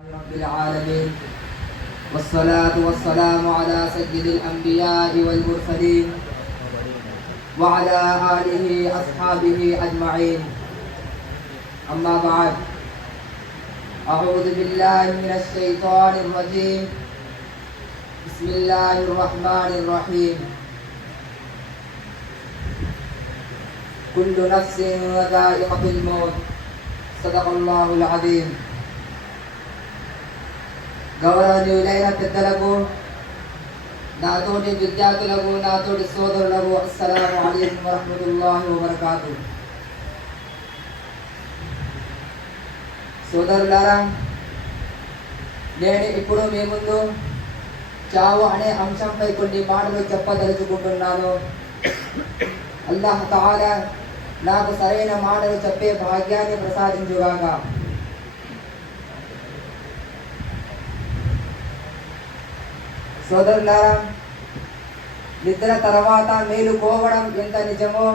رب العالمين والصلاة والسلام على سيد الأنبياء والمرسلين وعلى آله أصحابه أجمعين. أما بعد، أعوذ بالله من الشيطان الرجيم. بسم الله الرحمن الرحيم. كل نفس ذائقة الموت. صدق الله العظيم. గౌరవనీయులైన పెద్దలకు, నాతోటి విద్యార్థులకు, నాతోటి సోదరులకు అస్సలాము అలైకుం వరహ్మతుల్లాహి వబరకాతుహు. సోదరులారా, నేను ఇప్పుడు మీ ముందు చావు అనే అంశంపై కొన్ని మాటలు చెప్పదలుచుకుంటున్నాను. అల్లాహ్ తఆలా నాకు సరైన మాటలు చెప్పే భాగ్యాన్ని ప్రసాదించుగాక. సోదరులారా, నిద్ర తర్వాత మేలుకోవడం ఎంత నిజమో,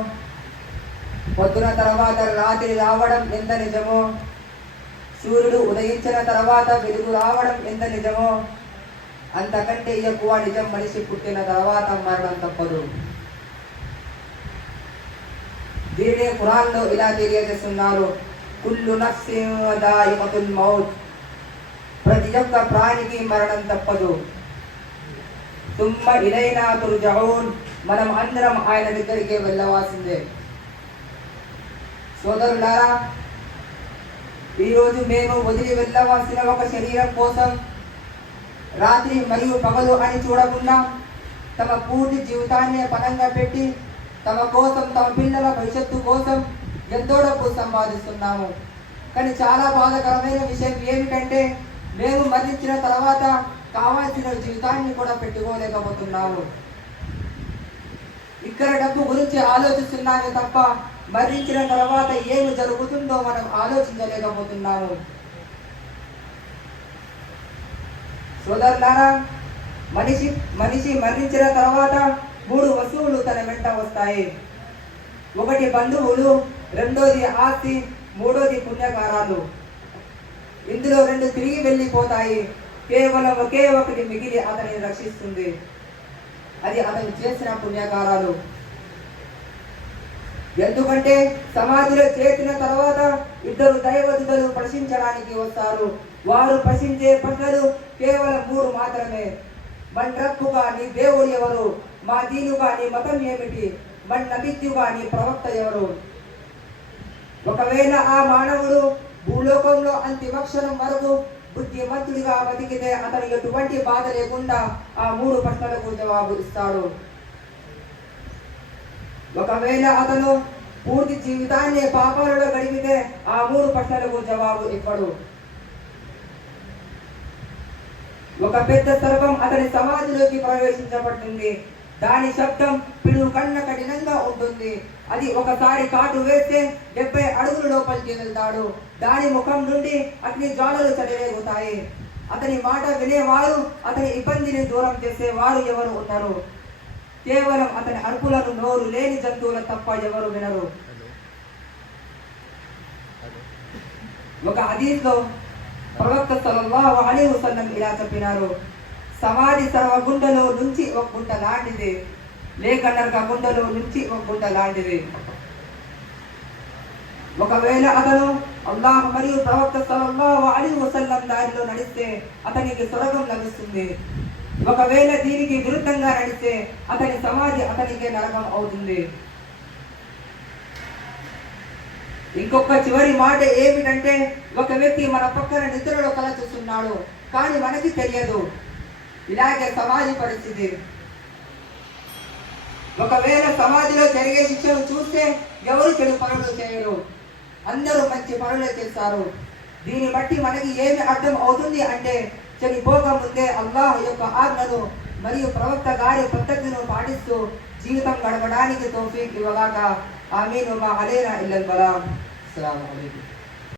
పొద్దున తర్వాత రాత్రి రావడం ఎంత నిజమో, సూర్యుడు ఉదయించిన తర్వాత వెలుగు రావడం ఎంత నిజమో, అంతకంటే ఎక్కువ నిజం మనిషి పుట్టిన తర్వాత మరణం తప్పదు. దీనినే ఖురాన్లో ఇలా తెలియజేస్తున్నారు, కుల్లు నఫ్సిన్ దాయికతుల్ మౌత్, ప్రతి ఒక్క ప్రాణికి మరణం తప్పదు. తుమ్మ ఇలైనా తుర్జఊన్, మనం అందరం ఆయన దగ్గరికి వెళ్ళవలసిందే. సోదరులారా, ఈరోజు మేము వదిలి వెళ్ళవలసిన ఒక శరీరం కోసం రాత్రి మరియు పగలు అని చూడకుండా తమ పూర్తి జీవితాన్ని పణంగా పెట్టి తమ కోసం, తమ పిల్లల భవిష్యత్తు కోసం ఎంతో డబ్బు సంపాదిస్తున్నాము. కానీ చాలా బాధాకరమైన విషయం ఏమిటంటే, మేము మరణించిన తర్వాత కావాల్సిన జీవితాన్ని కూడా పెట్టుకోలేకపోతున్నాము. ఇక్కడ డబ్బు గురించి ఆలోచిస్తున్నామే తప్ప మరణించిన తర్వాత ఏమి జరుగుతుందో మనం ఆలోచించలేకపోతున్నాము. సోదరులారా, మనిషి మరణించిన తర్వాత 3 వస్తువులు తన వెంట వస్తాయి. ఒకటి బంధువులు, రెండోది ఆస్తి, మూడోది పుణ్యకారాలు. ఇందులో 2 తిరిగి వెళ్ళిపోతాయి. కేవలం ఒకే ఒకటి మిగిలి అతనిని రక్షిస్తుంది. అది అతను చేసిన పుణ్యకారాలు. ఎందుకంటే సమాధిలో చేర్చిన తర్వాత 2 దైవదూతలు ప్రశ్నించడానికి వస్తారు. వారు ప్రశ్నించే ప్రశ్నలు కేవలం 3 మాత్రమే. మన్ రబ్బుగా, నీ దేవుడు ఎవరు? మా దీనుగా, నీ మతం ఏమిటి? మన్ నబియ్యుగా, నీ ప్రవక్త ఎవరు? ఒకవేళ ఆ మానవుడు భూలోకంలో అంతిమక్షణం వరకు బుద్ధిమంతుడిగా బతికితే అతను ఎటువంటి బాధ లేకుండా ఆ 3 ప్రశ్నలకు జవాబు ఇస్తాడు. ఒకవేళ అతను పూర్తి జీవితాన్ని పాపాలలో గడిపితే ఆ 3 ప్రశ్నలకు జవాబు ఇవ్వడు. ఒక పెద్ద సర్పం అతని సమాధిలోకి ప్రవేశించబడుతుంది. దాని శబ్దం పిడుగు కన్న కఠినంగా ఉంటుంది. అది ఒకసారి కాటు వేస్తే 70 అడుగుల లోపలికి వెళ్తాడు. దాని ముఖం నుండి అగ్ని జ్వాలలు చెలరేగుతాయి. అతని మాట వినేవారు, అతని ఇబ్బందిని దూరం చేసేవారు ఎవరు ఉన్నారు? కేవలం అతని అరుపులను నోరు లేని జంతువులు తప్ప ఎవరు వినరు. ఒక హదీస్లో ప్రవక్త సల్లల్లాహు అలైహి వసల్లం ఇలా చెప్పినారు, సమాధి సర్వగుండలో నుంచి ఒక గుంట లాంటిది, లేక నరక గుండలో నుంచి ఒక గుంట లాంటిది. ఒకవేళ అతను అల్లాహ్ మరియు ప్రవక్త సల్లల్లాహు అలైహి వసల్లం దారిలో నడిస్తే అతనికి స్వర్గం లభిస్తుంది. ఒకవేళ దీనికి విరుద్ధంగా నడిస్తే అతని సమాధి అతనికి నరకం అవుతుంది. ఇంకొక చివరి మాట ఏమిటంటే, ఒక వ్యక్తి మన పక్కన నిద్రలో కల చూస్తున్నాడు, కానీ మనకి తెలియదు. ఇలాగే సమాధి పరిస్థితి. ఒకవేళ సమాధిలో జరిగే శిక్షను చూస్తే ఎవరు చెడు పనులు చేయరు, అందరూ మంచి పనులే చేస్తారు. దీన్ని బట్టి మనకి ఏమి అర్థం అవుతుంది అంటే, చనిపోక ముందే అల్లాహ్ యొక్క ఆజ్ఞను మరియు ప్రవక్త గారి పద్ధతులను పాటిస్తూ జీవితం గడపడానికి తౌఫీక్ ఇవ్వగాక. ఆమీన్. మా అలైనా ఇల్లల్ బలాగ్. అస్సలాము అలైకుం.